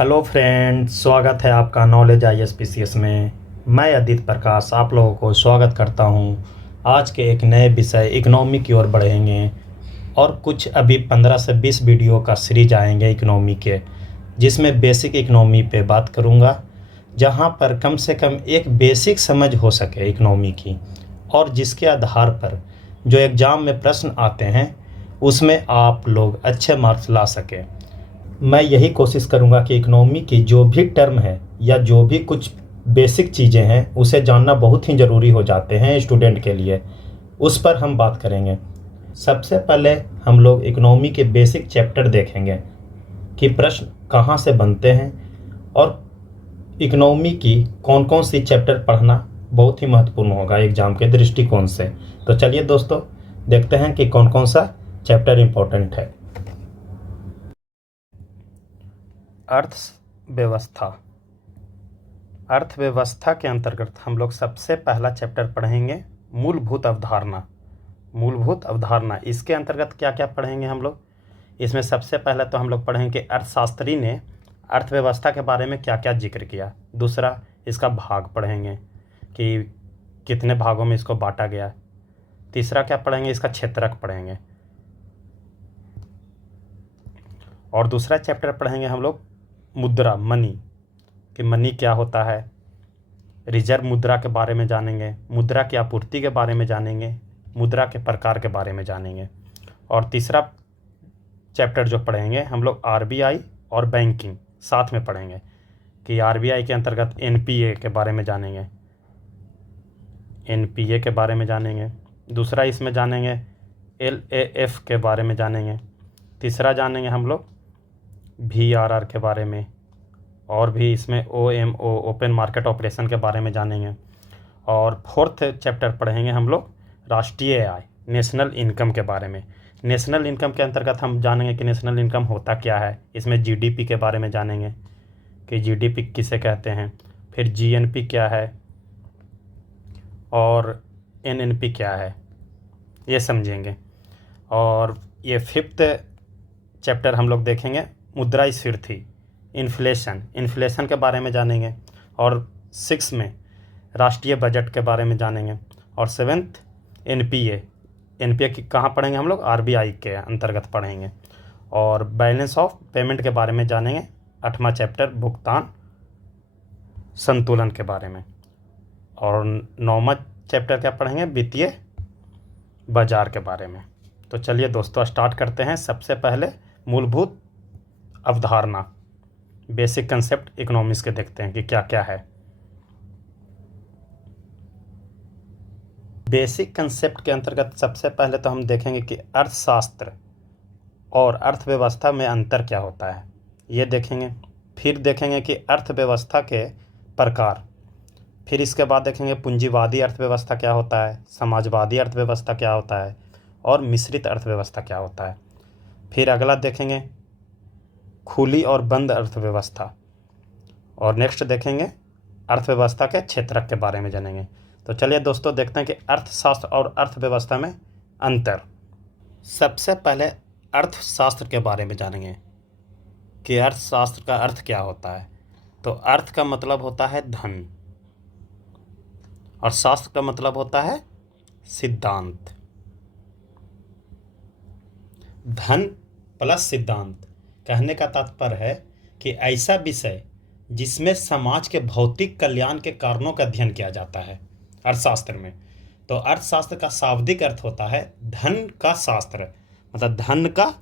Hello friends, स्वागत है आपका नॉलेज ISPCS में। मैं अदित प्रकाश आप लोगों को स्वागत करता हूं। आज के एक नए विषय इकोनॉमी की ओर बढ़ेंगे और कुछ अभी 15 से 20 वीडियो का सीरीज आएंगे इकोनॉमी के, जिसमें बेसिक इकोनॉमी पे बात करूंगा, जहां पर कम से कम एक बेसिक समझ हो सके इकोनॉमी की, और जिसके आधार पर जो एग्ज़ाम में प्रश्न आते हैं उसमें आप लोग अच्छे मार्क्स ला सकें। मैं यही कोशिश करूंगा कि इकोनॉमी की जो भी टर्म है या जो भी कुछ बेसिक चीज़ें हैं उसे जानना बहुत ही ज़रूरी हो जाते हैं स्टूडेंट के लिए, उस पर हम बात करेंगे। सबसे पहले हम लोग इकोनॉमी के बेसिक चैप्टर देखेंगे कि प्रश्न कहाँ से बनते हैं और इकोनॉमी की कौन कौन सी चैप्टर पढ़ना बहुत ही महत्वपूर्ण होगा एग्ज़ाम के दृष्टिकोण से। तो चलिए दोस्तों, देखते हैं कि कौन कौन सा चैप्टर इम्पोर्टेंट है। अर्थव्यवस्था। अर्थव्यवस्था के अंतर्गत हम लोग सबसे पहला चैप्टर पढ़ेंगे मूलभूत अवधारणा। मूलभूत अवधारणा, इसके अंतर्गत क्या क्या पढ़ेंगे हम लोग? इसमें सबसे पहले तो हम लोग पढ़ेंगे अर्थशास्त्री ने अर्थव्यवस्था के बारे में क्या क्या जिक्र किया। दूसरा, इसका भाग पढ़ेंगे कि कितने भागों में इसको बांटा गया। तीसरा क्या पढ़ेंगे, इसका क्षेत्रक पढ़ेंगे। और दूसरा चैप्टर पढ़ेंगे हम लोग मुद्रा, मनी, कि मनी क्या होता है। रिजर्व मुद्रा के बारे में जानेंगे, मुद्रा की आपूर्ति के बारे में जानेंगे, मुद्रा के प्रकार के बारे में जानेंगे। और तीसरा चैप्टर जो पढ़ेंगे हम लोग RBI और बैंकिंग साथ में पढ़ेंगे कि RBI के अंतर्गत NPA के बारे में जानेंगे, NPA के बारे में जानेंगे। दूसरा इसमें जानेंगे LAF के बारे में जानेंगे। तीसरा जानेंगे हम लोग VRR के बारे में, और भी इसमें OMO ओपन मार्केट ऑपरेशन के बारे में जानेंगे। और फोर्थ चैप्टर पढ़ेंगे हम लोग राष्ट्रीय आय, नेशनल इनकम के बारे में। नेशनल इनकम के अंतर्गत हम जानेंगे कि नेशनल इनकम होता क्या है। इसमें GDP के बारे में जानेंगे कि GDP किसे कहते हैं, फिर GNP क्या है और NNP क्या है, ये समझेंगे। और ये फिफ्थ चैप्टर हम लोग देखेंगे मुद्रास्फीति, इन्फ्लेशन के बारे में जानेंगे। और 6 में राष्ट्रीय बजट के बारे में जानेंगे। और 7th NPA की कहाँ पढ़ेंगे हम लोग? RBI के अंतर्गत पढ़ेंगे। और बैलेंस ऑफ पेमेंट के बारे में जानेंगे। 8वां चैप्टर भुगतान संतुलन के बारे में। और 9वां चैप्टर क्या पढ़ेंगे? वित्तीय बाजार के बारे में। तो चलिए दोस्तों, स्टार्ट करते हैं। सबसे पहले मूलभूत अवधारणा, बेसिक कंसेप्ट इकोनॉमिक्स के देखते हैं कि क्या क्या है। बेसिक कंसेप्ट के अंतर्गत सबसे पहले तो हम देखेंगे कि अर्थशास्त्र और अर्थव्यवस्था में अंतर क्या होता है, ये देखेंगे। फिर देखेंगे कि अर्थव्यवस्था के प्रकार। फिर इसके बाद देखेंगे पूंजीवादी अर्थव्यवस्था क्या होता है, समाजवादी अर्थव्यवस्था क्या होता है, और मिश्रित अर्थव्यवस्था क्या होता है। फिर अगला देखेंगे खुली और बंद अर्थव्यवस्था। और नेक्स्ट देखेंगे अर्थव्यवस्था के क्षेत्रक के बारे में जानेंगे। तो चलिए दोस्तों, देखते हैं कि अर्थशास्त्र और अर्थव्यवस्था में अंतर। सबसे पहले अर्थशास्त्र के बारे में जानेंगे कि अर्थशास्त्र का अर्थ क्या होता है। तो अर्थ का मतलब होता है धन, और शास्त्र का मतलब होता है सिद्धांत। धन प्लस सिद्धांत कहने का तात्पर्य है कि ऐसा विषय जिसमें समाज के भौतिक कल्याण के कारणों का अध्ययन किया जाता है अर्थशास्त्र में। तो अर्थशास्त्र का शाब्दिक अर्थ होता है धन का शास्त्र, मतलब धन का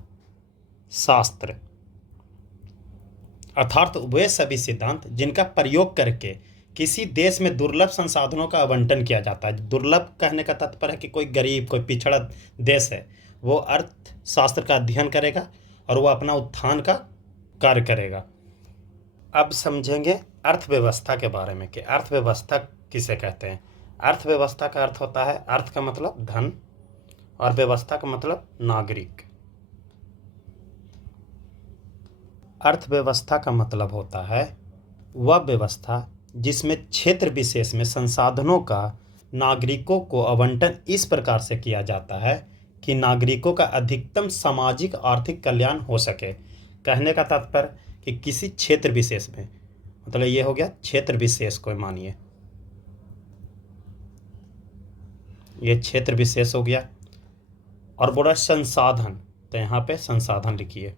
शास्त्र, अर्थात वे सभी सिद्धांत जिनका प्रयोग करके किसी देश में दुर्लभ संसाधनों का आवंटन किया जाता है। दुर्लभ कहने का तात्पर्य है कि कोई गरीब, कोई पिछड़ा देश है, वो अर्थशास्त्र का अध्ययन करेगा और वो अपना उत्थान का कार्य करेगा। अब समझेंगे अर्थव्यवस्था के बारे में कि अर्थव्यवस्था किसे कहते हैं। अर्थव्यवस्था का अर्थ होता है, अर्थ का मतलब धन और व्यवस्था का मतलब नागरिक। अर्थव्यवस्था का मतलब होता है वह व्यवस्था जिसमें क्षेत्र विशेष में संसाधनों का नागरिकों को आवंटन इस प्रकार से किया जाता है कि नागरिकों का अधिकतम सामाजिक आर्थिक कल्याण हो सके। कहने का तात्पर्य कि किसी क्षेत्र विशेष में, मतलब ये हो गया क्षेत्र विशेष को मानिए, ये क्षेत्र विशेष हो गया। और बोला संसाधन, तो यहाँ पे संसाधन लिखिए,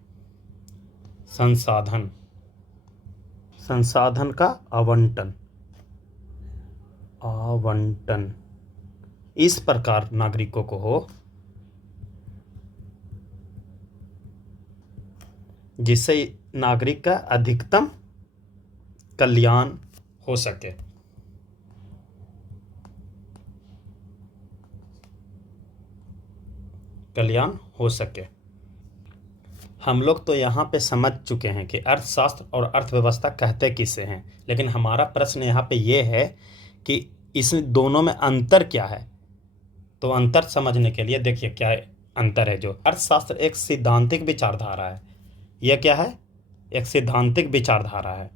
संसाधन, संसाधन का आवंटन, आवंटन इस प्रकार नागरिकों को हो जिससे नागरिक का अधिकतम कल्याण हो सके। कल्याण हो सके। हम लोग तो यहाँ पे समझ चुके हैं कि अर्थशास्त्र और अर्थव्यवस्था कहते किसे हैं, लेकिन हमारा प्रश्न यहाँ पे ये है कि इस दोनों में अंतर क्या है। तो अंतर समझने के लिए देखिए क्या अंतर है। जो अर्थशास्त्र एक सैद्धांतिक विचारधारा है, यह क्या है, एक सैद्धांतिक विचारधारा है,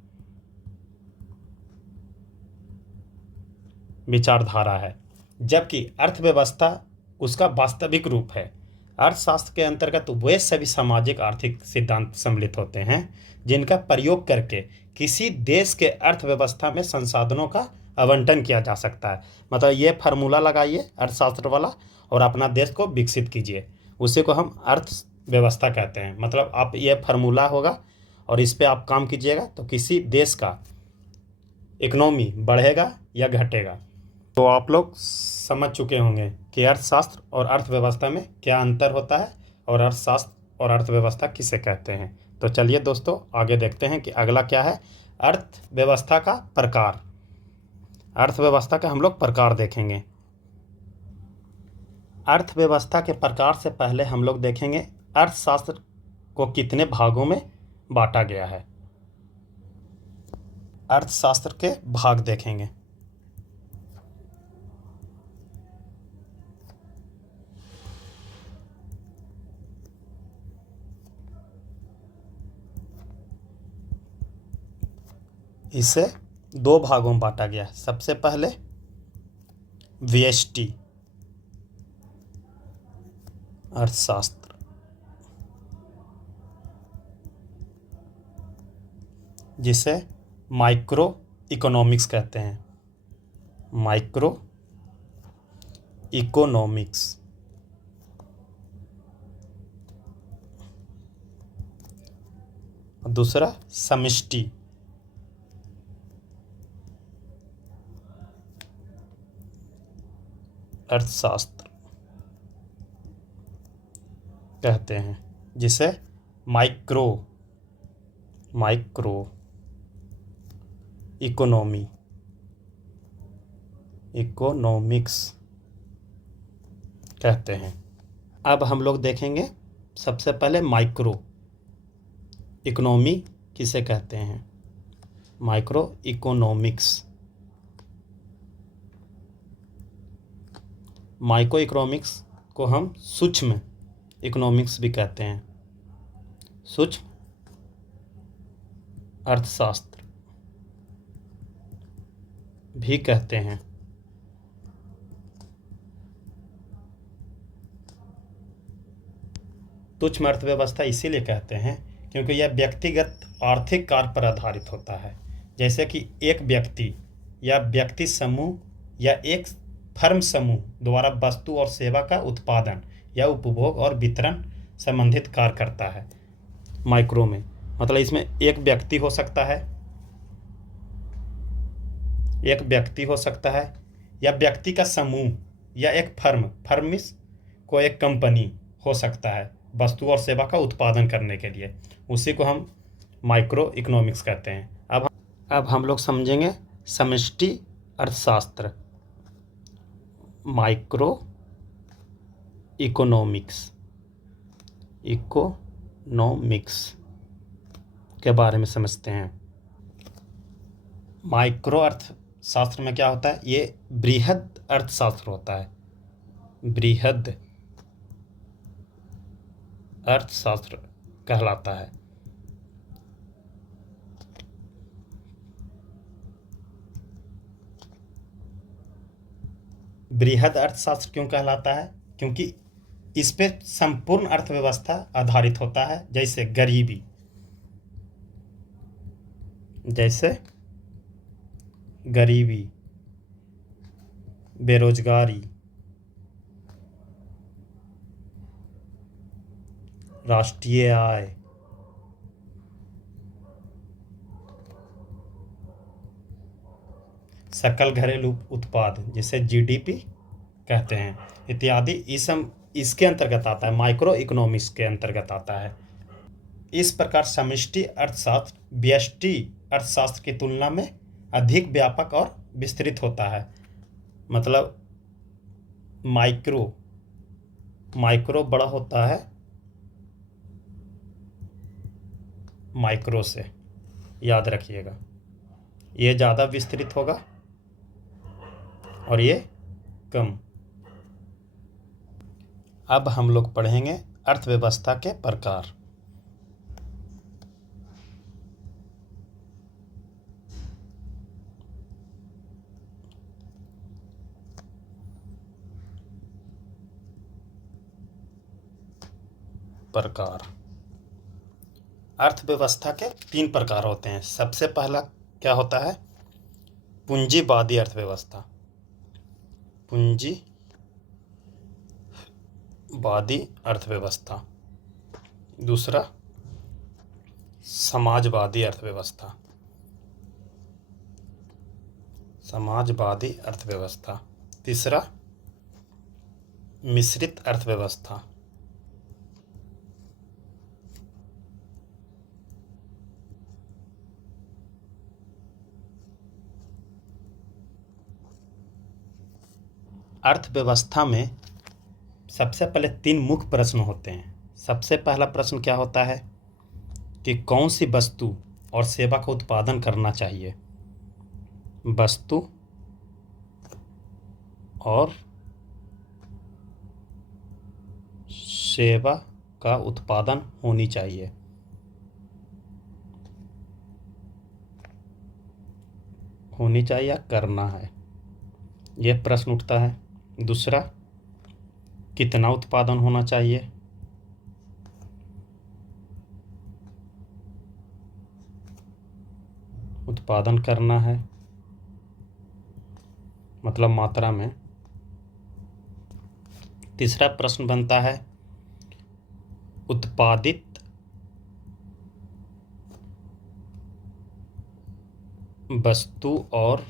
विचारधारा है, जबकि अर्थव्यवस्था उसका वास्तविक रूप है। अर्थशास्त्र के अंतर्गत वे सभी सामाजिक आर्थिक सिद्धांत सम्मिलित होते हैं जिनका प्रयोग करके किसी देश के अर्थव्यवस्था में संसाधनों का आवंटन किया जा सकता है। मतलब ये फार्मूला लगाइए अर्थशास्त्र वाला और अपना देश को विकसित कीजिए, उसी को हम अर्थव्यवस्था कहते हैं। मतलब आप ये फार्मूला होगा और इस पे आप काम कीजिएगा तो किसी देश का इकोनॉमी बढ़ेगा या घटेगा। तो आप लोग समझ चुके होंगे कि अर्थशास्त्र और अर्थव्यवस्था में क्या अंतर होता है और अर्थशास्त्र और अर्थव्यवस्था किसे कहते हैं। तो चलिए दोस्तों आगे देखते हैं कि अगला क्या है, अर्थव्यवस्था का प्रकार। अर्थव्यवस्था का हम लोग प्रकार देखेंगे। अर्थव्यवस्था के प्रकार से पहले हम लोग देखेंगे अर्थशास्त्र को कितने भागों में बांटा गया है। अर्थशास्त्र के भाग देखेंगे। इसे दो भागों में बांटा गया है। सबसे पहले व्यष्टि अर्थशास्त्र, जिसे माइक्रो इकोनॉमिक्स कहते हैं, माइक्रो इकोनॉमिक्स। दूसरा समष्टि अर्थशास्त्र कहते हैं, जिसे माइक्रो इकोनॉमिक्स कहते हैं। अब हम लोग देखेंगे सबसे पहले माइक्रो इकोनॉमी किसे कहते हैं। माइक्रो इकोनॉमिक्स, माइक्रो इकोनॉमिक्स को हम सूक्ष्म इकोनॉमिक्स भी कहते हैं, सूक्ष्म अर्थशास्त्र भी कहते हैं। सूक्ष्म अर्थव्यवस्था इसीलिए कहते हैं क्योंकि यह व्यक्तिगत आर्थिक कार्य पर आधारित होता है। जैसे कि एक व्यक्ति या व्यक्ति समूह या एक फर्म समूह द्वारा वस्तु और सेवा का उत्पादन या उपभोग और वितरण संबंधित कार्य करता है। माइक्रो में मतलब इसमें एक व्यक्ति हो सकता है, एक व्यक्ति हो सकता है या व्यक्ति का समूह या एक फर्म को एक कंपनी हो सकता है वस्तु और सेवा का उत्पादन करने के लिए, उसी को हम माइक्रो इकोनॉमिक्स कहते हैं। अब हम लोग समझेंगे समष्टि अर्थशास्त्र, माइक्रो इकोनॉमिक्स के बारे में समझते हैं। माइक्रो अर्थशास्त्र में क्या होता है, ये बृहद अर्थशास्त्र होता है, बृहद अर्थशास्त्र कहलाता है। बृहद अर्थशास्त्र क्यों कहलाता है, क्योंकि इस पे संपूर्ण अर्थव्यवस्था आधारित होता है। जैसे गरीबी, जैसे गरीबी, बेरोजगारी, राष्ट्रीय आय, सकल घरेलू उत्पाद जिसे जीडीपी कहते हैं इत्यादि इसके अंतर्गत आता है, माइक्रो इकोनॉमिक्स के अंतर्गत आता है। इस प्रकार समष्टि अर्थशास्त्र व्यष्टि अर्थशास्त्र की तुलना में अधिक व्यापक और विस्तृत होता है। मतलब माइक्रो बड़ा होता है माइक्रो से, याद रखिएगा। ये ज़्यादा विस्तृत होगा और ये कम। अब हम लोग पढ़ेंगे अर्थव्यवस्था के प्रकार। अर्थव्यवस्था के 3 प्रकार होते हैं। सबसे पहला क्या होता है? पूंजीवादी अर्थव्यवस्था। पूंजीवादी अर्थव्यवस्था। दूसरा समाजवादी अर्थव्यवस्था। तीसरा मिश्रित अर्थव्यवस्था। अर्थव्यवस्था में सबसे पहले 3 मुख्य प्रश्न होते हैं। सबसे पहला प्रश्न क्या होता है कि कौन सी वस्तु और सेवा का उत्पादन करना चाहिए। वस्तु और सेवा का उत्पादन होनी चाहिए। या करना है, यह प्रश्न उठता है। दूसरा, कितना उत्पादन होना चाहिए। उत्पादन करना है मतलब मात्रा में। तीसरा प्रश्न बनता है उत्पादित वस्तु और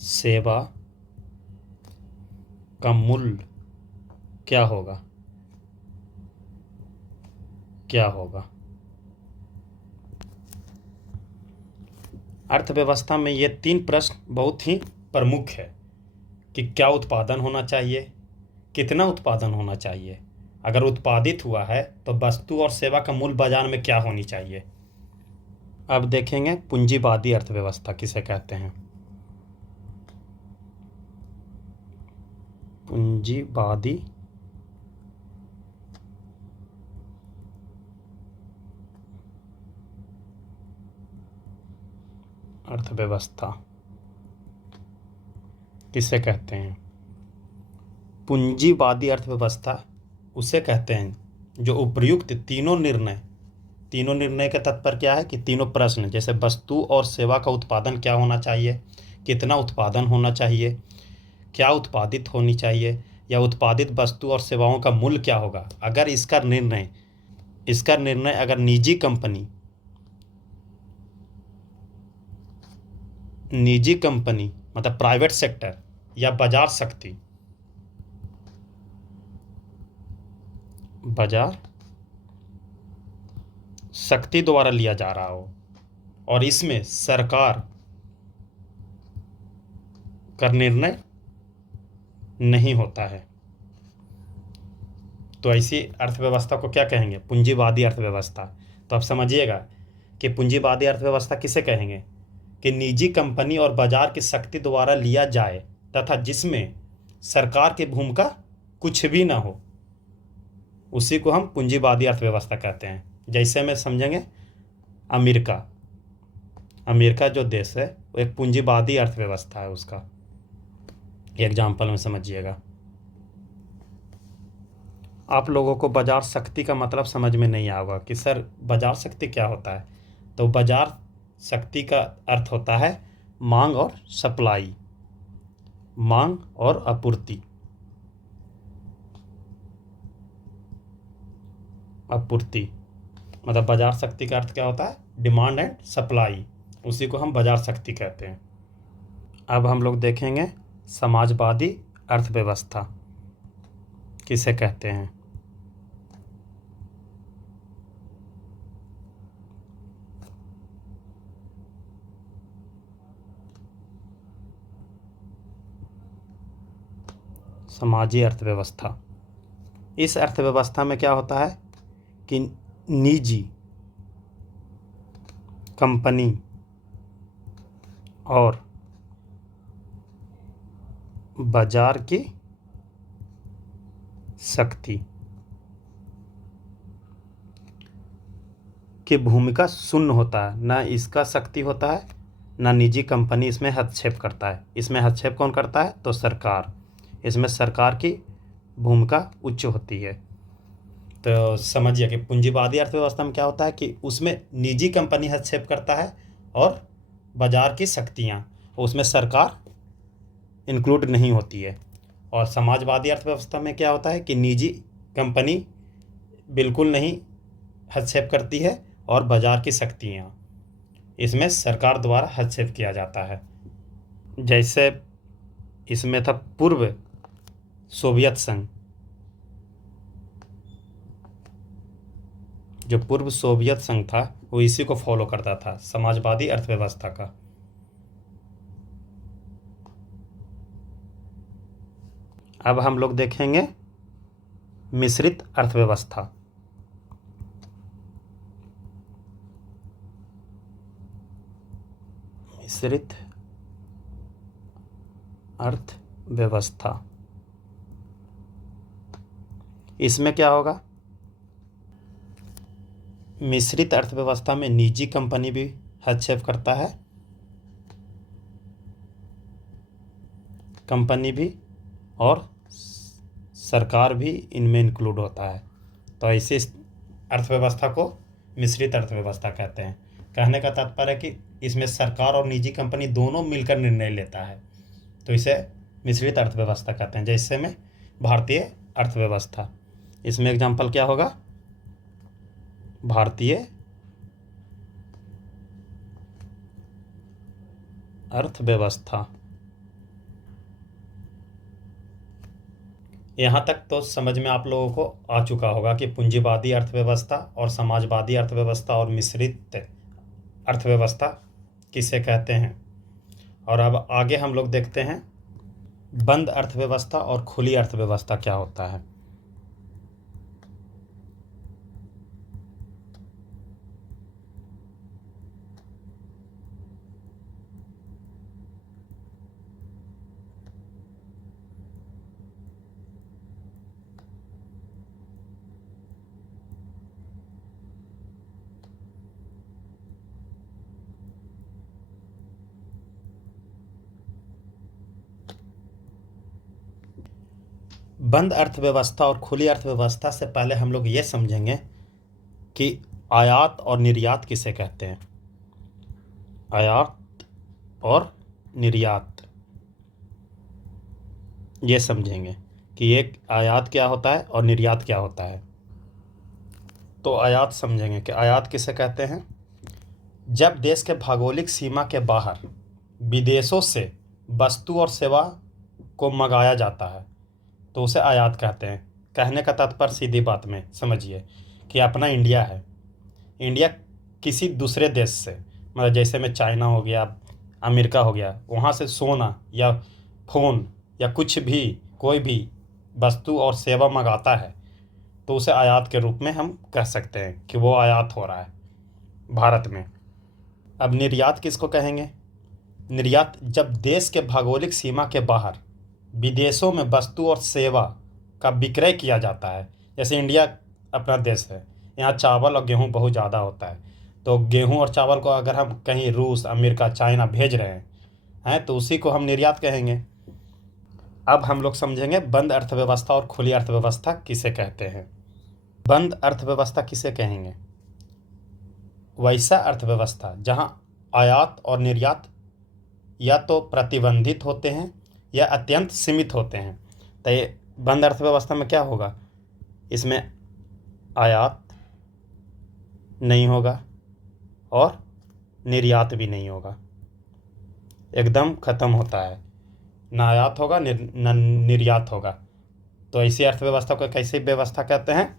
सेवा का मूल्य क्या होगा। अर्थव्यवस्था में ये 3 प्रश्न बहुत ही प्रमुख है कि क्या उत्पादन होना चाहिए, कितना उत्पादन होना चाहिए, अगर उत्पादित हुआ है तो वस्तु और सेवा का मूल्य बाजार में क्या होनी चाहिए। अब देखेंगे पूंजीवादी अर्थव्यवस्था किसे कहते हैं। पूंजीवादी अर्थव्यवस्था किसे कहते हैं। पूंजीवादी अर्थव्यवस्था उसे कहते हैं जो उपर्युक्त तीनों निर्णय का तात्पर्य क्या है कि तीनों प्रश्न, जैसे वस्तु और सेवा का उत्पादन क्या होना चाहिए, कितना उत्पादन होना चाहिए, क्या उत्पादित होनी चाहिए, या उत्पादित वस्तु और सेवाओं का मूल्य क्या होगा। अगर इसका निर्णय अगर निजी कंपनी मतलब प्राइवेट सेक्टर या बाजार शक्ति द्वारा लिया जा रहा हो और इसमें सरकार का निर्णय नहीं होता है, तो ऐसी अर्थव्यवस्था को क्या कहेंगे? पूंजीवादी अर्थव्यवस्था। तो आप समझिएगा कि पूंजीवादी अर्थव्यवस्था किसे कहेंगे कि निजी कंपनी और बाजार की शक्ति द्वारा लिया जाए तथा जिसमें सरकार की भूमिका कुछ भी ना हो, उसी को हम पूंजीवादी अर्थव्यवस्था कहते हैं। जैसे में समझेंगे अमेरिका जो देश है वो एक पूंजीवादी अर्थव्यवस्था है, उसका एग्जाम्पल में समझिएगा। आप लोगों को बाजार शक्ति का मतलब समझ में नहीं आएगा कि सर बाजार शक्ति क्या होता है। तो बाजार शक्ति का अर्थ होता है मांग और सप्लाई, मांग और आपूर्ति। आपूर्ति मतलब बाजार शक्ति का अर्थ क्या होता है? डिमांड एंड सप्लाई, उसी को हम बाजार शक्ति कहते हैं। अब हम लोग देखेंगे समाजवादी अर्थव्यवस्था किसे कहते हैं। समाजी अर्थव्यवस्था, इस अर्थव्यवस्था में क्या होता है कि निजी कंपनी और बाजार की शक्ति की भूमिका शून्य होता है। ना इसका शक्ति होता है, ना निजी कंपनी इसमें हस्तक्षेप करता है। इसमें हस्तक्षेप कौन करता है? तो सरकार। इसमें सरकार की भूमिका उच्च होती है। तो समझिए कि पूंजीवादी अर्थव्यवस्था में क्या होता है कि उसमें निजी कंपनी हस्तक्षेप करता है और बाजार की शक्तियाँ, उसमें सरकार इंक्लूड नहीं होती है। और समाजवादी अर्थव्यवस्था में क्या होता है कि निजी कंपनी बिल्कुल नहीं हस्तक्षेप करती है और बाजार की शक्तियाँ, इसमें सरकार द्वारा हस्तक्षेप किया जाता है। जैसे इसमें था पूर्व सोवियत संघ, जो पूर्व सोवियत संघ था वो इसी को फॉलो करता था, समाजवादी अर्थव्यवस्था का। अब हम लोग देखेंगे मिश्रित अर्थव्यवस्था। मिश्रित अर्थव्यवस्था, इसमें क्या होगा? मिश्रित अर्थव्यवस्था में निजी कंपनी भी हस्तक्षेप करता है, कंपनी भी, और सरकार भी इनमें इंक्लूड होता है। तो ऐसे अर्थव्यवस्था को मिश्रित अर्थव्यवस्था कहते हैं। कहने का तात्पर्य है कि इसमें सरकार और निजी कंपनी दोनों मिलकर निर्णय लेता है, तो इसे मिश्रित अर्थव्यवस्था कहते हैं। जैसे में भारतीय अर्थव्यवस्था, इसमें एग्जाम्पल क्या होगा? भारतीय अर्थव्यवस्था। यहाँ तक तो समझ में आप लोगों को आ चुका होगा कि पूंजीवादी अर्थव्यवस्था और समाजवादी अर्थव्यवस्था और मिश्रित अर्थव्यवस्था किसे कहते हैं। और अब आगे हम लोग देखते हैं बंद अर्थव्यवस्था और खुली अर्थव्यवस्था क्या होता है। बंद अर्थव्यवस्था और खुली अर्थव्यवस्था से पहले हम लोग ये समझेंगे कि आयात और निर्यात किसे कहते हैं। आयात और निर्यात ये समझेंगे कि एक आयात क्या होता है और निर्यात क्या होता है। तो आयात समझेंगे कि आयात किसे कहते हैं। जब देश के भौगोलिक सीमा के बाहर विदेशों से वस्तु और सेवा को मंगाया जाता है तो उसे आयात कहते हैं। कहने का तात्पर्य सीधी बात में समझिए कि अपना इंडिया है, इंडिया किसी दूसरे देश से, मतलब जैसे में चाइना हो गया, अमेरिका हो गया, वहाँ से सोना या फ़ोन या कुछ भी कोई भी वस्तु और सेवा मंगाता है तो उसे आयात के रूप में हम कह सकते हैं कि वो आयात हो रहा है भारत में। अब निर्यात किसको कहेंगे? निर्यात जब देश के भौगोलिक सीमा के बाहर विदेशों में वस्तु और सेवा का विक्रय किया जाता है। जैसे इंडिया अपना देश है, यहाँ चावल और गेहूँ बहुत ज़्यादा होता है, तो गेहूँ और चावल को अगर हम कहीं रूस, अमेरिका, चाइना भेज रहे हैं तो उसी को हम निर्यात कहेंगे। अब हम लोग समझेंगे बंद अर्थव्यवस्था और खुली अर्थव्यवस्था किसे कहते हैं। बंद अर्थव्यवस्था किसे कहेंगे? वैसा अर्थव्यवस्था जहाँ आयात और निर्यात या तो प्रतिबंधित होते हैं या अत्यंत सीमित होते हैं। तो ये बंद अर्थव्यवस्था में क्या होगा, इसमें आयात नहीं होगा और निर्यात भी नहीं होगा, एकदम ख़त्म होता है, ना आयात होगा न निर्यात होगा। तो ऐसी अर्थव्यवस्था को कैसी व्यवस्था कहते हैं,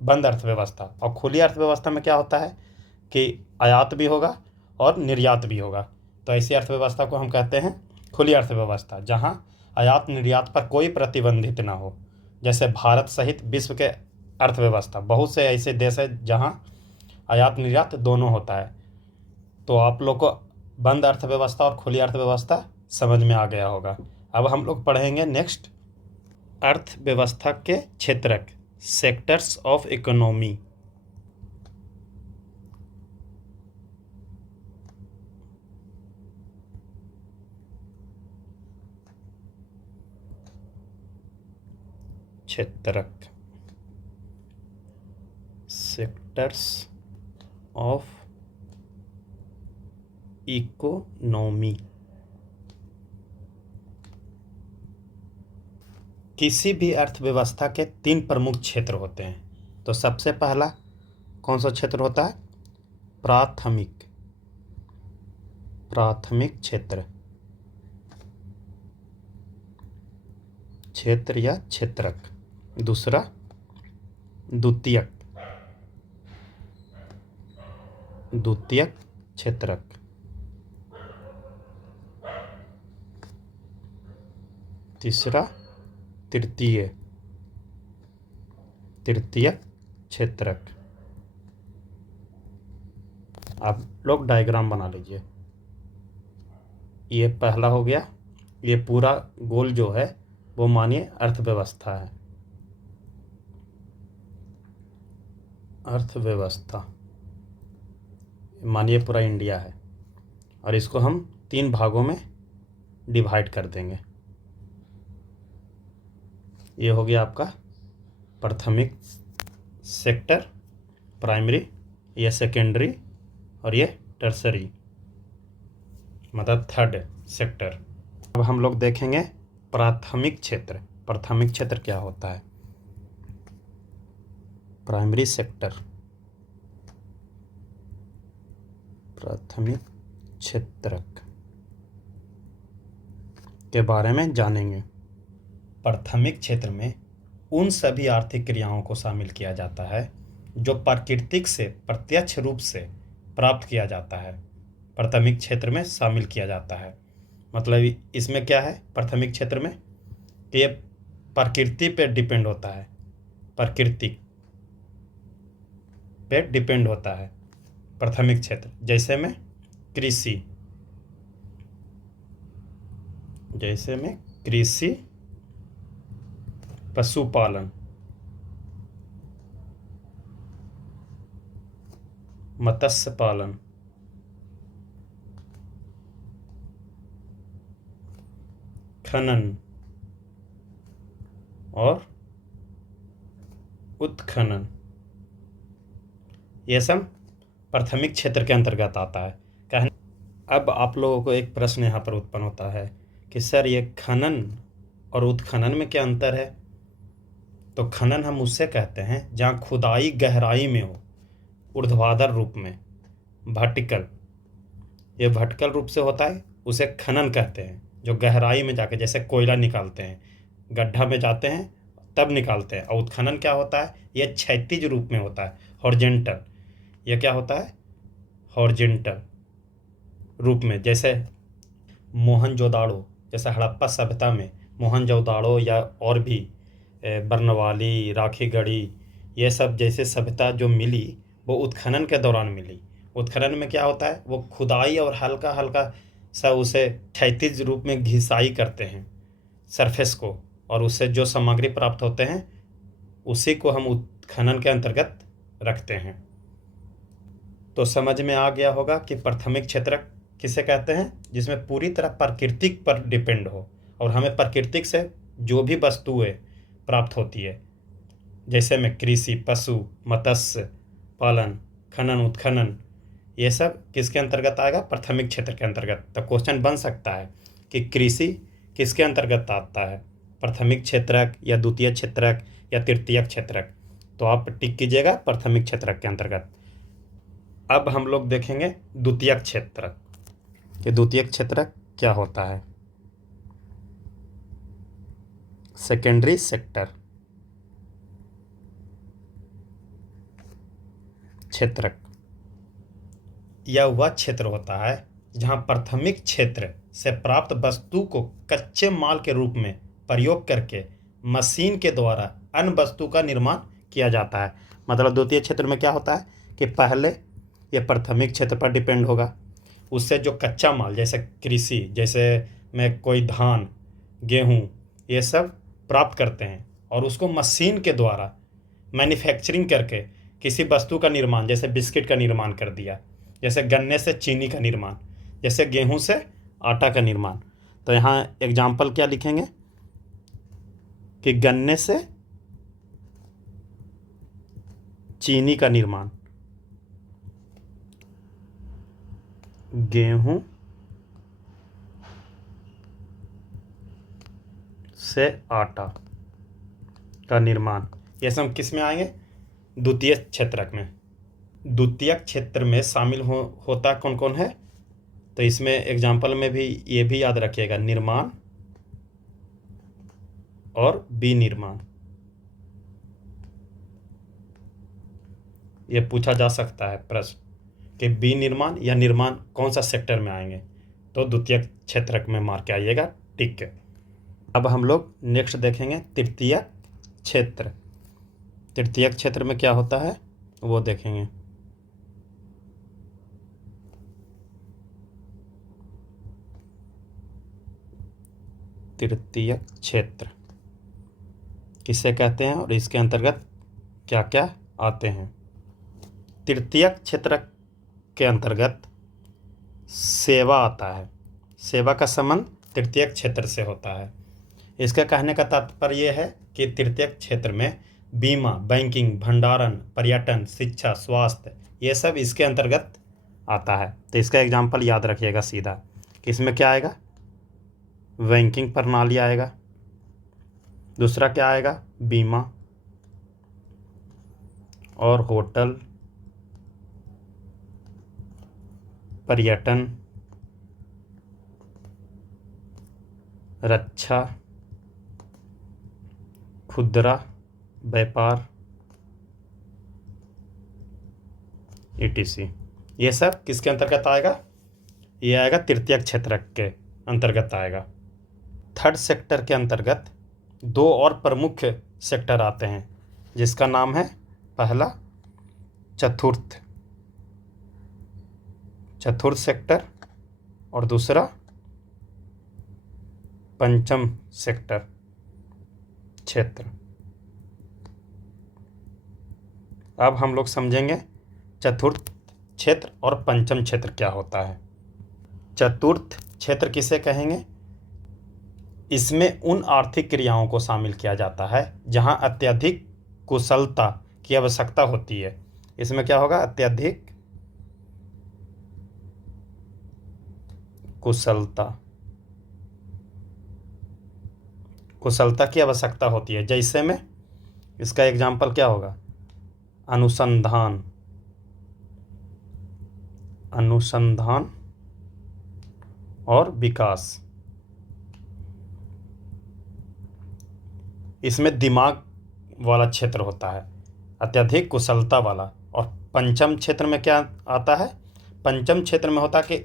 बंद अर्थव्यवस्था। और खुली अर्थव्यवस्था में क्या होता है कि आयात भी होगा और निर्यात भी होगा। तो ऐसी अर्थव्यवस्था को हम कहते हैं खुली अर्थव्यवस्था, जहां आयात निर्यात पर कोई प्रतिबंधित ना हो। जैसे भारत सहित विश्व के अर्थव्यवस्था, बहुत से ऐसे देश है जहां आयात निर्यात दोनों होता है। तो आप लोग को बंद अर्थव्यवस्था और खुली अर्थव्यवस्था समझ में आ गया होगा। अब हम लोग पढ़ेंगे नेक्स्ट, अर्थव्यवस्था के क्षेत्रक, सेक्टर्स ऑफ इकोनॉमी। क्षेत्रक, सेक्टर्स ऑफ इकोनॉमी। किसी भी अर्थव्यवस्था के 3 प्रमुख क्षेत्र होते हैं। तो सबसे पहला कौन सा क्षेत्र होता है, प्राथमिक, प्राथमिक क्षेत्र, क्षेत्र या क्षेत्रक। दूसरा द्वितीयक, द्वितीयक क्षेत्रक। तीसरा तृतीय, तृतीयक क्षेत्रक। आप लोग डायग्राम बना लीजिए। ये पहला हो गया, ये पूरा गोल जो है वो मानिए अर्थव्यवस्था है, अर्थव्यवस्था मानिए पूरा इंडिया है। और इसको हम 3 भागों में डिवाइड कर देंगे। ये हो गया आपका प्राथमिक सेक्टर, प्राइमरी, ये सेकेंडरी, और ये टर्सरी, मतलब थर्ड सेक्टर। अब हम लोग देखेंगे प्राथमिक क्षेत्र। प्राथमिक क्षेत्र क्या होता है, प्राइमरी सेक्टर, प्राथमिक क्षेत्रक के बारे में जानेंगे। प्राथमिक क्षेत्र में उन सभी आर्थिक क्रियाओं को शामिल किया जाता है जो प्राकृतिक से प्रत्यक्ष रूप से प्राप्त किया जाता है, प्राथमिक क्षेत्र में शामिल किया जाता है। मतलब इसमें क्या है प्राथमिक क्षेत्र में, कि ये प्रकृति पे डिपेंड होता है, प्रकृति पे डिपेंड होता है प्राथमिक क्षेत्र। जैसे में कृषि, जैसे में कृषि, पशुपालन, मत्स्य पालन, खनन और उत्खनन, ये सब प्राथमिक क्षेत्र के अंतर्गत आता है। कहने अब आप लोगों को एक प्रश्न यहाँ पर उत्पन्न होता है कि सर ये खनन और उत्खनन में क्या अंतर है। तो खनन हम उससे कहते हैं जहाँ खुदाई गहराई में हो, ऊर्ध्वाधर रूप में, वर्टिकल, ये वर्टिकल रूप से होता है, उसे खनन कहते हैं। जो गहराई में जाके जैसे कोयला निकालते हैं, गड्ढा में जाते हैं तब निकालते हैं। और उत्खनन क्या होता है, ये क्षैतिज रूप में होता है, हॉरिजॉन्टल। ये क्या होता है, हॉरिजॉन्टल रूप में। जैसे मोहनजोदाड़ो, जैसे हड़प्पा सभ्यता में मोहनजोदाड़ो या और भी बर्नवाली, राखीगढ़ी, ये सब जैसे सभ्यता जो मिली वो उत्खनन के दौरान मिली। उत्खनन में क्या होता है, वो खुदाई और हल्का हल्का सा उसे क्षैतिज रूप में घिसाई करते हैं सरफेस को, और उससे जो सामग्री प्राप्त होते हैं उसी को हम उत्खनन के अंतर्गत रखते हैं। तो समझ में आ गया होगा कि प्राथमिक क्षेत्र किसे कहते हैं, जिसमें पूरी तरह प्राकृतिक पर डिपेंड हो और हमें प्राकृतिक से जो भी वस्तुएं प्राप्त होती है, जैसे में कृषि, पशु, मत्स्य पालन, खनन, उत्खनन, ये सब किसके अंतर्गत आएगा? प्राथमिक क्षेत्र के अंतर्गत। तो क्वेश्चन बन सकता है कि कृषि किसके अंतर्गत आता है? प्राथमिक क्षेत्रक या द्वितीय क्षेत्रक या तृतीयक क्षेत्रक? तो आप टिक कीजिएगा प्राथमिक क्षेत्रक के अंतर्गत। अब हम लोग देखेंगे द्वितीयक क्षेत्रक कि द्वितीयक क्षेत्रक क्या होता है। सेकेंडरी सेक्टर क्षेत्रक यह वह क्षेत्र होता है जहां प्राथमिक क्षेत्र से प्राप्त वस्तु को कच्चे माल के रूप में प्रयोग करके मशीन के द्वारा अन्य वस्तु का निर्माण किया जाता है। मतलब द्वितीय क्षेत्र में क्या होता है कि पहले ये प्राथमिक क्षेत्र पर डिपेंड होगा, उससे जो कच्चा माल जैसे कृषि, जैसे में कोई धान, गेहूँ, ये सब प्राप्त करते हैं और उसको मशीन के द्वारा मैन्युफैक्चरिंग करके किसी वस्तु का निर्माण, जैसे बिस्किट का निर्माण कर दिया, जैसे गन्ने से चीनी का निर्माण, जैसे गेहूं से आटा का निर्माण। तो यहाँ एग्जाम्पल क्या लिखेंगे कि गन्ने से चीनी का निर्माण, गेहूं से आटा का निर्माण, ये सब किस में आएंगे? द्वितीय क्षेत्रक में। द्वितीय क्षेत्र में शामिल होता कौन कौन है? तो इसमें एग्जाम्पल में भी ये भी याद रखिएगा, निर्माण और विनिर्माण। ये पूछा जा सकता है प्रश्न कि विनिर्माण या निर्माण कौन सा सेक्टर में आएंगे? तो द्वितीय क्षेत्रक में मार के आइएगा, ठीक है। अब हम लोग नेक्स्ट देखेंगे तृतीय क्षेत्र। तृतीय क्षेत्र में क्या होता है वो देखेंगे। तृतीय क्षेत्र किसे कहते हैं और इसके अंतर्गत क्या क्या आते हैं? तृतीय क्षेत्र के अंतर्गत सेवा आता है। सेवा का संबंध तृतीय क्षेत्र से होता है। इसका कहने का तात्पर्य यह है कि तृतीय क्षेत्र में बीमा, बैंकिंग, भंडारण, पर्यटन, शिक्षा, स्वास्थ्य, ये सब इसके अंतर्गत आता है। तो इसका एग्जाम्पल याद रखिएगा सीधा कि इसमें क्या आएगा? बैंकिंग प्रणाली आएगा। दूसरा क्या आएगा? बीमा और होटल, पर्यटन, रक्षा, खुदरा व्यापार, ETC। ये सब किसके अंतर्गत आएगा? ये आएगा तृतीय क्षेत्र के अंतर्गत आएगा। थर्ड सेक्टर के अंतर्गत दो और प्रमुख सेक्टर आते हैं, जिसका नाम है पहला चतुर्थ सेक्टर और दूसरा पंचम सेक्टर क्षेत्र। अब हम लोग समझेंगे चतुर्थ क्षेत्र और पंचम क्षेत्र क्या होता है। चतुर्थ क्षेत्र किसे कहेंगे? इसमें उन आर्थिक क्रियाओं को शामिल किया जाता है जहां अत्यधिक कुशलता की आवश्यकता होती है। इसमें क्या होगा? अत्यधिक कुशलता की आवश्यकता होती है। जैसे में इसका एग्जाम्पल क्या होगा? अनुसंधान और विकास। इसमें दिमाग वाला क्षेत्र होता है, अत्यधिक कुशलता वाला। और पंचम क्षेत्र में क्या आता है? पंचम क्षेत्र में होता है कि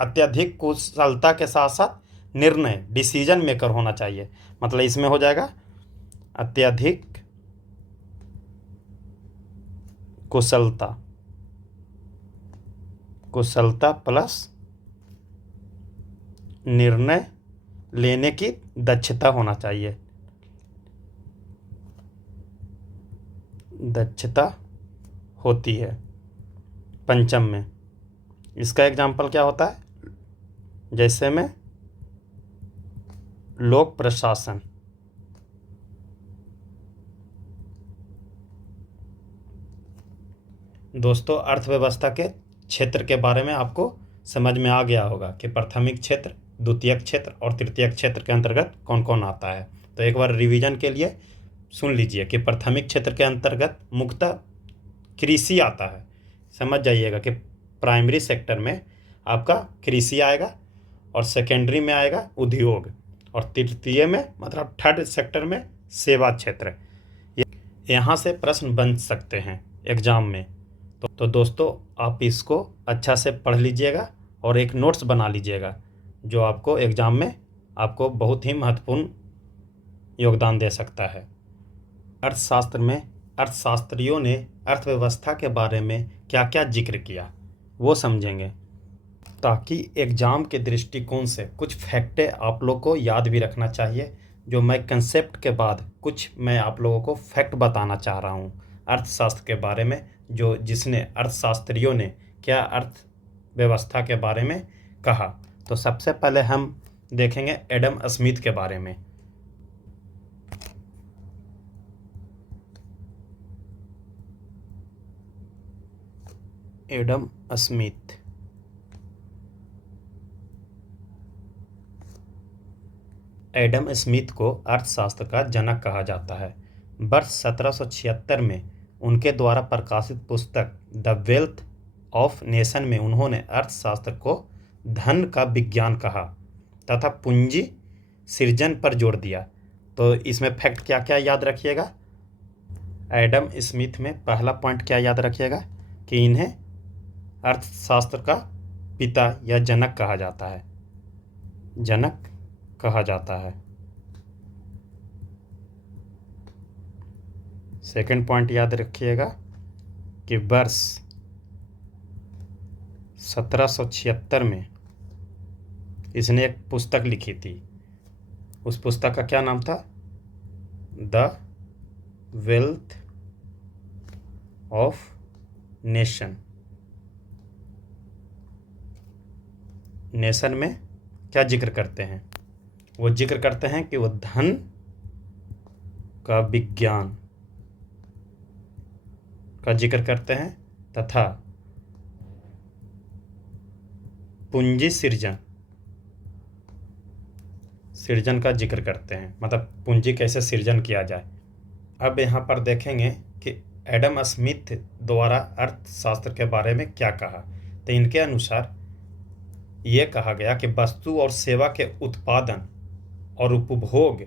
अत्यधिक कुशलता के साथ साथ निर्णय, डिसीजन मेकर होना चाहिए। मतलब इसमें हो जाएगा अत्यधिक कुशलता प्लस निर्णय लेने की दक्षता होना चाहिए। दक्षता होती है पंचम में। इसका एग्जाम्पल क्या होता है? जैसे में लोक प्रशासन, दोस्तों अर्थव्यवस्था के क्षेत्र के बारे में आपको समझ में आ गया होगा कि प्राथमिक क्षेत्र, द्वितीयक क्षेत्र और तृतीयक क्षेत्र के अंतर्गत कौन कौन आता है। तो एक बार रिवीजन के लिए सुन लीजिए कि प्राथमिक क्षेत्र के अंतर्गत मुख्यतः कृषि आता है। समझ जाइएगा कि प्राइमरी सेक्टर में आपका कृषि आएगा और सेकेंडरी में आएगा उद्योग और तृतीय में मतलब थर्ड सेक्टर में सेवा क्षेत्र। यहाँ से प्रश्न बन सकते हैं एग्जाम में। तो दोस्तों आप इसको अच्छा से पढ़ लीजिएगा और एक नोट्स बना लीजिएगा जो आपको एग्जाम में आपको बहुत ही महत्वपूर्ण योगदान दे सकता है। अर्थशास्त्र में अर्थशास्त्रियों ने अर्थव्यवस्था के बारे में क्या क्या जिक्र किया वो समझेंगे, ताकि एग्ज़ाम के दृष्टिकोण से कुछ फैक्टें आप लोग को याद भी रखना चाहिए। जो मैं कंसेप्ट के बाद कुछ मैं आप लोगों को फैक्ट बताना चाह रहा हूँ अर्थशास्त्र के बारे में, जो जिसने अर्थशास्त्रियों ने क्या अर्थव्यवस्था के बारे में कहा। तो सबसे पहले हम देखेंगे एडम स्मिथ के बारे में। एडम स्मिथ एडम स्मिथ को अर्थशास्त्र का जनक कहा जाता है। वर्ष 1776 में उनके द्वारा प्रकाशित पुस्तक द वेल्थ ऑफ नेशन में उन्होंने अर्थशास्त्र को धन का विज्ञान कहा तथा पूंजी सृजन पर जोर दिया। तो इसमें फैक्ट क्या क्या याद रखिएगा। एडम स्मिथ में पहला पॉइंट क्या याद रखिएगा कि इन्हें अर्थशास्त्र का पिता या जनक कहा जाता है, जनक कहा जाता है। सेकंड पॉइंट याद रखिएगा कि वर्ष 1776 में इसने एक पुस्तक लिखी थी। उस पुस्तक का क्या नाम था? The wealth of nation. Nation में क्या जिक्र करते हैं? वो जिक्र करते हैं कि वो धन का विज्ञान का जिक्र करते हैं तथा पूंजी सृजन का जिक्र करते हैं, मतलब पूंजी कैसे सृजन किया जाए। अब यहाँ पर देखेंगे कि एडम स्मिथ द्वारा अर्थशास्त्र के बारे में क्या कहा। तो इनके अनुसार ये कहा गया कि वस्तु और सेवा के उत्पादन और उपभोग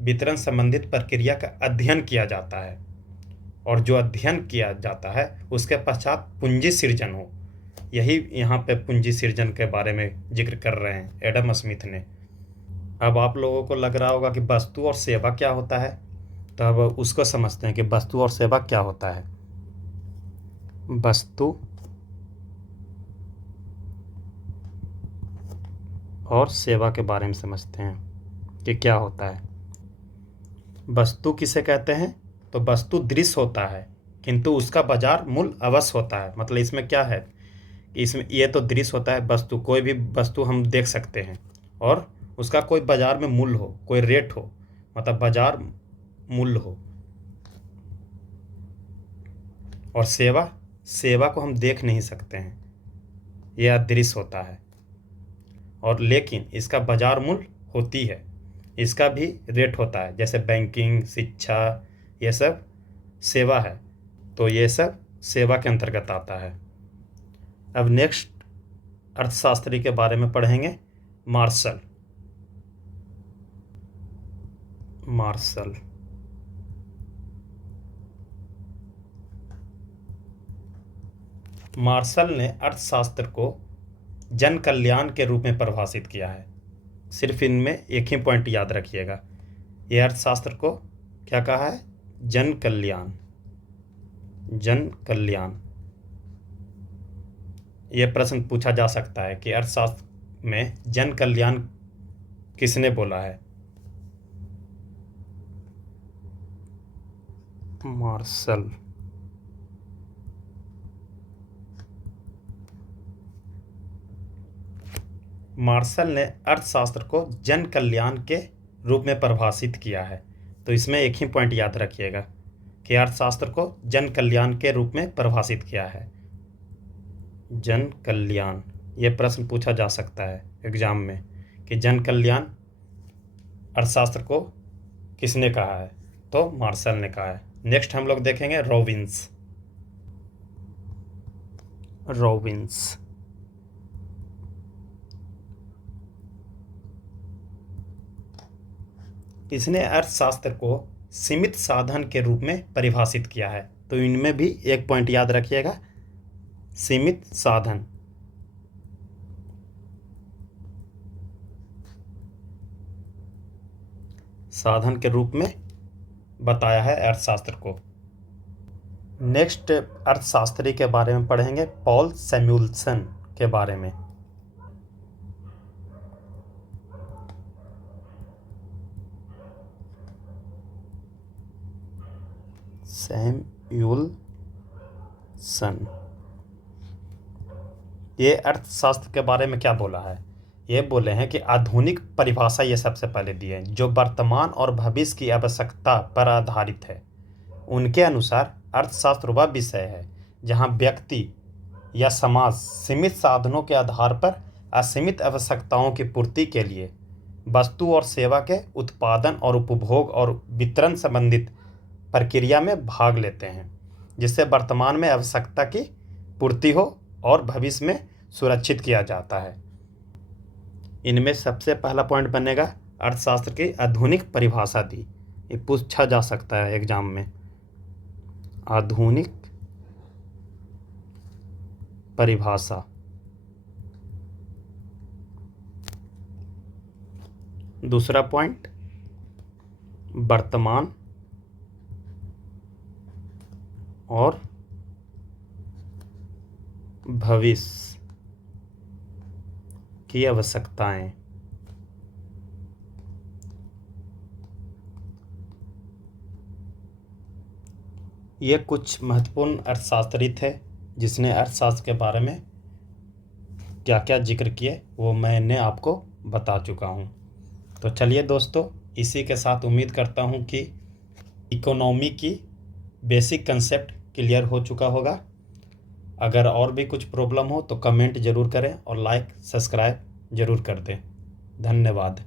वितरण संबंधित प्रक्रिया का अध्ययन किया जाता है और जो अध्ययन किया जाता है उसके पश्चात पूंजी सृजन हो। यही यहाँ पे पूंजी सृजन के बारे में जिक्र कर रहे हैं एडम स्मिथ ने। अब आप लोगों को लग रहा होगा कि वस्तु और सेवा क्या होता है, तो अब उसको समझते हैं कि वस्तु और सेवा क्या होता है। वस्तु और सेवा के बारे में समझते हैं कि क्या होता है। वस्तु किसे कहते हैं? तो वस्तु दृश्य होता है किंतु उसका बाजार मूल्य अवश्य होता है। मतलब इसमें क्या है, इसमें ये तो दृश्य होता है वस्तु, कोई भी वस्तु हम देख सकते हैं और उसका कोई बाजार में मूल्य हो, कोई रेट हो, मतलब बाजार मूल्य हो। और सेवा को हम देख नहीं सकते हैं, यह अदृश्य होता है और लेकिन इसका बाजार मूल्य होती है, इसका भी रेट होता है। जैसे बैंकिंग, शिक्षा, ये सब सेवा है, तो ये सब सेवा के अंतर्गत आता है। अब नेक्स्ट अर्थशास्त्री के बारे में पढ़ेंगे, मार्शल। मार्शल ने अर्थशास्त्र को जन कल्याण के रूप में परिभाषित किया है। सिर्फ इनमें एक ही पॉइंट याद रखिएगा, ये अर्थशास्त्र को क्या कहा है? जन कल्याण। ये प्रश्न पूछा जा सकता है कि अर्थशास्त्र में जन कल्याण किसने बोला है? मार्शल ने अर्थशास्त्र को जन कल्याण के रूप में परिभाषित किया है। तो इसमें एक ही पॉइंट याद रखिएगा कि अर्थशास्त्र को जन कल्याण के रूप में परिभाषित किया है। जन कल्याण, ये प्रश्न पूछा जा सकता है एग्जाम में कि जन कल्याण अर्थशास्त्र को किसने कहा है, तो मार्शल ने कहा है। नेक्स्ट हम लोग देखेंगे रॉबिन्स। इसने अर्थशास्त्र को सीमित साधन के रूप में परिभाषित किया है। तो इनमें भी एक पॉइंट याद रखिएगा, सीमित साधन। साधन के रूप में बताया है अर्थशास्त्र को। नेक्स्ट अर्थशास्त्री के बारे में पढ़ेंगे, पॉल सैमुएल्सन के बारे में। सैमुएल्सन, ये अर्थशास्त्र के बारे में क्या बोला है, ये बोले हैं कि आधुनिक परिभाषा ये सबसे पहले दी है जो वर्तमान और भविष्य की आवश्यकता पर आधारित है। उनके अनुसार अर्थशास्त्र वह विषय है जहाँ व्यक्ति या समाज सीमित साधनों के आधार पर असीमित आवश्यकताओं की पूर्ति के लिए वस्तु और सेवा के उत्पादन और उपभोग और वितरण संबंधित प्रक्रिया में भाग लेते हैं, जिससे वर्तमान में आवश्यकता की पूर्ति हो और भविष्य में सुरक्षित किया जाता है। इनमें सबसे पहला पॉइंट बनेगा अर्थशास्त्र की आधुनिक परिभाषा दी। ये पूछा जा सकता है एग्जाम में, आधुनिक परिभाषा। दूसरा पॉइंट, वर्तमान और भविष्य की आवश्यकताएं। ये कुछ महत्वपूर्ण अर्थशास्त्री थे जिसने अर्थशास्त्र के बारे में क्या क्या जिक्र किए वो मैंने आपको बता चुका हूँ। तो चलिए दोस्तों, इसी के साथ उम्मीद करता हूँ कि इकोनॉमी की बेसिक कंसेप्ट क्लियर हो चुका होगा। अगर और भी कुछ प्रॉब्लम हो तो कमेंट ज़रूर करें और लाइक सब्सक्राइब ज़रूर कर दें। धन्यवाद।